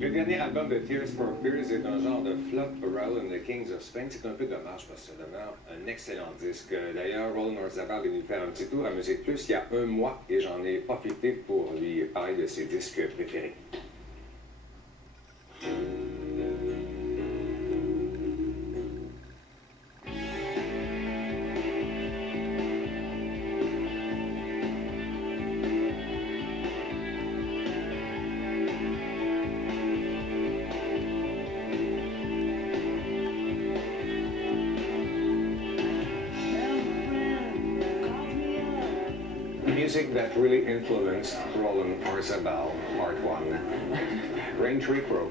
Le dernier album de Tears for Fears est un genre de flop. Roland and the Kings of Spain, c'est un peu dommage parce que ça demeure un excellent disque. D'ailleurs, Roland Orzabal est venu faire un petit tour à Musique Plus il y a un mois et j'en ai profité pour lui parler de ses disques préférés. Music that really influenced Roland Orzabal, Part 1. Rain Tree Crow.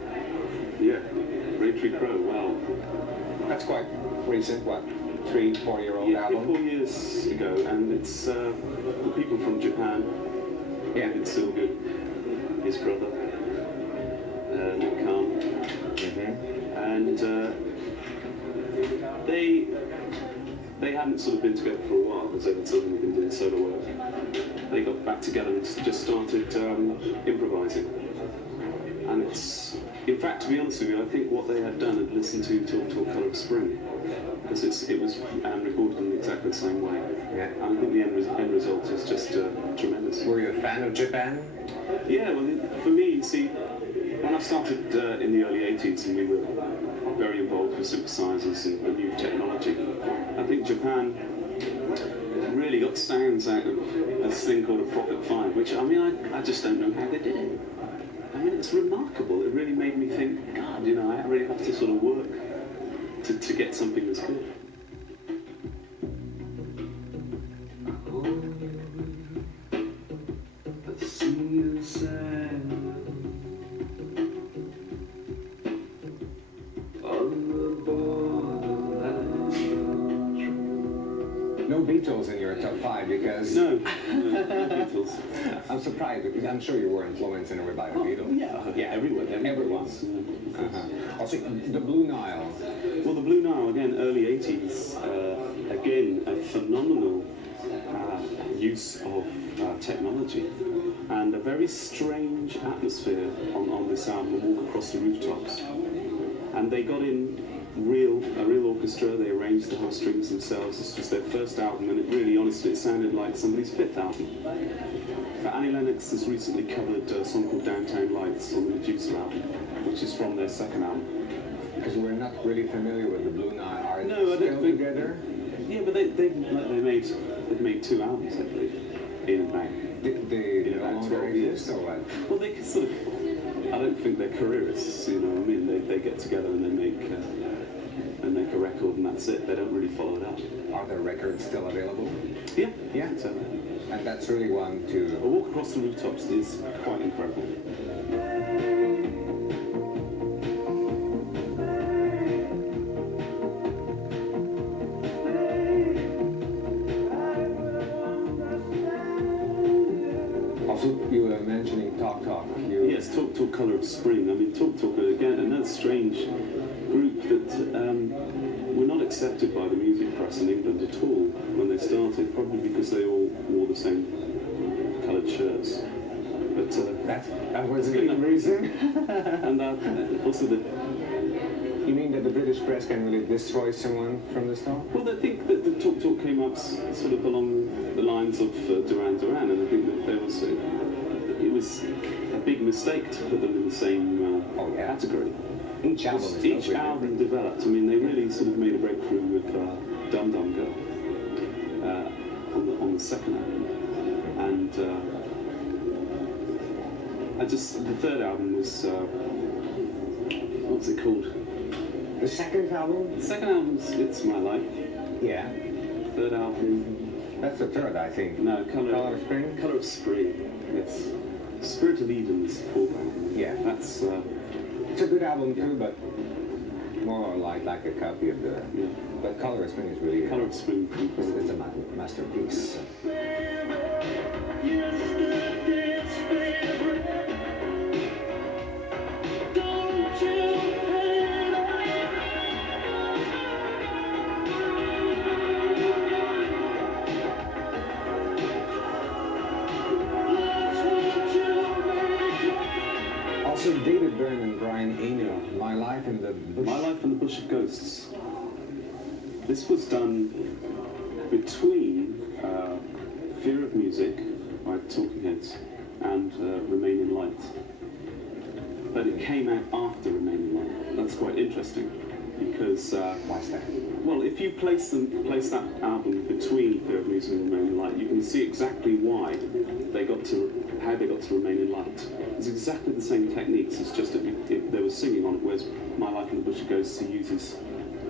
Yeah, Rain Tree Crow, wow. That's quite recent, what, 3-4-year-old album? 4 years ago, and it's the people from Japan. Yeah. It's so good. His brother, Nick Khan. And they hadn't sort of been together for a while because they'd sort of been doing solo work. They got back together and just started improvising. And it's, in fact, to be honest with you, I think what they had done had listened to Talk Colour of Spring, because it was recorded in exactly the same way. Yeah. And I think the end result is just tremendous. Were you a fan of Japan? Yeah, well, for me, you see, when I started in the early 80s and we were very involved with synthesizers and new technology, I think Japan really got sounds out of this thing called a Prophet 5, which, I mean, I just don't know how they did it. I mean, it's remarkable. It really made me think, God, you know, I really have to sort of work to get something that's good. No Beatles in your top 5 because... No Beatles. I'm surprised because I'm sure you were influenced in a way by the Beatles. Yeah, everyone. Also, the Blue Nile. Well, the Blue Nile, again, early 80s, again, a phenomenal use of technology and a very strange atmosphere on this album, Walk Across the Rooftops. And they got in a real orchestra, they arranged the whole strings themselves. This was their first album, and it really, honestly, it sounded like somebody's 5th album. Annie Lennox has recently covered a song called Downtown Lights on the Medusa album, which is from their second album. Because we're not really familiar with the Blue Nile. Are they No, I still don't think together? Yeah, but they've made 2 albums, I believe, in about. They no longer exist or what? Well, they can sort of. I don't think they're careerists, you know what I mean? They get together and they make a record and that's it. They don't really follow it up. Are their records still available? Yeah. Yeah. So, and that's really one to... A Walk Across the Rooftops is quite incredible. You were mentioning Talk. Yes, Talk Colour of Spring. I mean, Talk again, another strange group that were not accepted by the music press in England at all when they started, probably because they all wore the same coloured shirts. But that was the reason. And also You mean that the British press can really destroy someone from the start? Well, I think that the Talk came up sort of along the lines of Duran Duran, and I think that it was a big mistake to put them in the same category. Each album developed. I mean, they really sort of made a breakthrough with Dum Dum Girl on the second album, and the third album was what was it called? The second album? The second album's It's My Life. Yeah. Third album. That's the third, I think. No, Colour of Spring? Colour of Spring, yes. Spirit of Eden is the fourth album. Yeah. That's... it's a good album too, but more like a copy of the... Yeah. But Colour of Spring is really... Colour of Spring. It's a masterpiece. Also, David Byrne and Brian Eno, My Life in the Bush. My Life in the Bush of Ghosts. This was done between Fear of Music by Talking Heads and Remain in Light. But it came out after Remain in Light. That's quite interesting because... Why's that? Well, if you place that album between Fear of Music and Remain in Light, you can see exactly why how they got to Remain in Light. It's exactly the same techniques, it's just that they were singing on it, whereas My Life in the Bush of Ghosts, he uses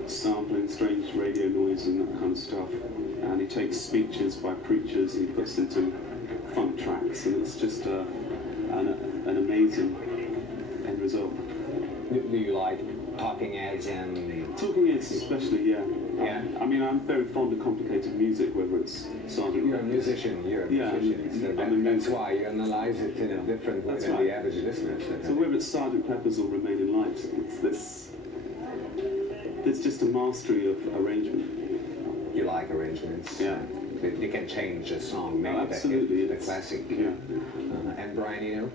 sampling, strange radio noise and that kind of stuff. And he takes speeches by preachers and he puts them to funk tracks, and it's just an amazing end result. Do you like Talking Heads and... Talking Heads especially, yeah. Yeah. I mean, I'm very fond of complicated music, whether it's Sergeant You're a musician, that's why you analyze it in a different way than the average listener. So whether it's Sergeant Pepper's or Remain in Light, it's just a mastery of arrangement. You like arrangements? Yeah. They can change a song, maybe absolutely. The classic. Yeah. And Brian Eno?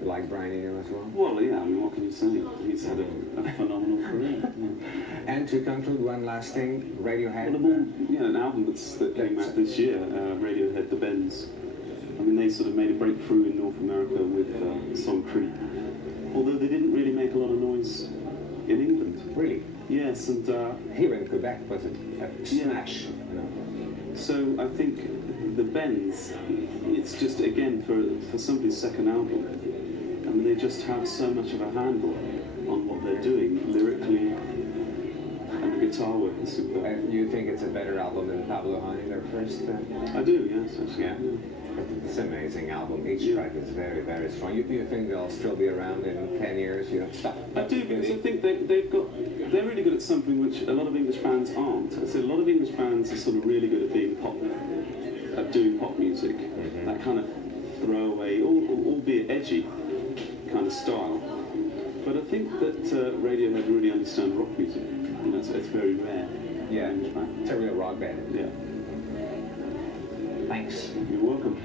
You like Brian Eno as well? Well, yeah, I mean, what can you say? He's had a phenomenal career. Yeah. And to conclude, one last thing, Radiohead. Well, an album that came out this year, Radiohead, The Bends. I mean, they sort of made a breakthrough in North America with the song Creep. Although they didn't really make a lot of noise in England. Really? Yes, and... here in Quebec was a smash, you know? So I think The Bends, it's just, again, for somebody's second album, I mean, they just have so much of a handle on what they're doing, lyrically, and the guitar work is super. You think it's a better album than Pablo Honey, their first? I do, yes, actually. Yeah. It's an amazing album. Each track is very, very strong. You think they'll still be around in 10 years? You know, stuff. I do, because I think they're really good at something which a lot of English bands aren't. I say a lot of English bands are sort of really good at being at doing pop music, that kind of throwaway, albeit edgy kind of style. But I think that Radiohead really understand rock music. You know, it's very rare. Yeah, it's a real rock band. Yeah. Thanks. You're welcome.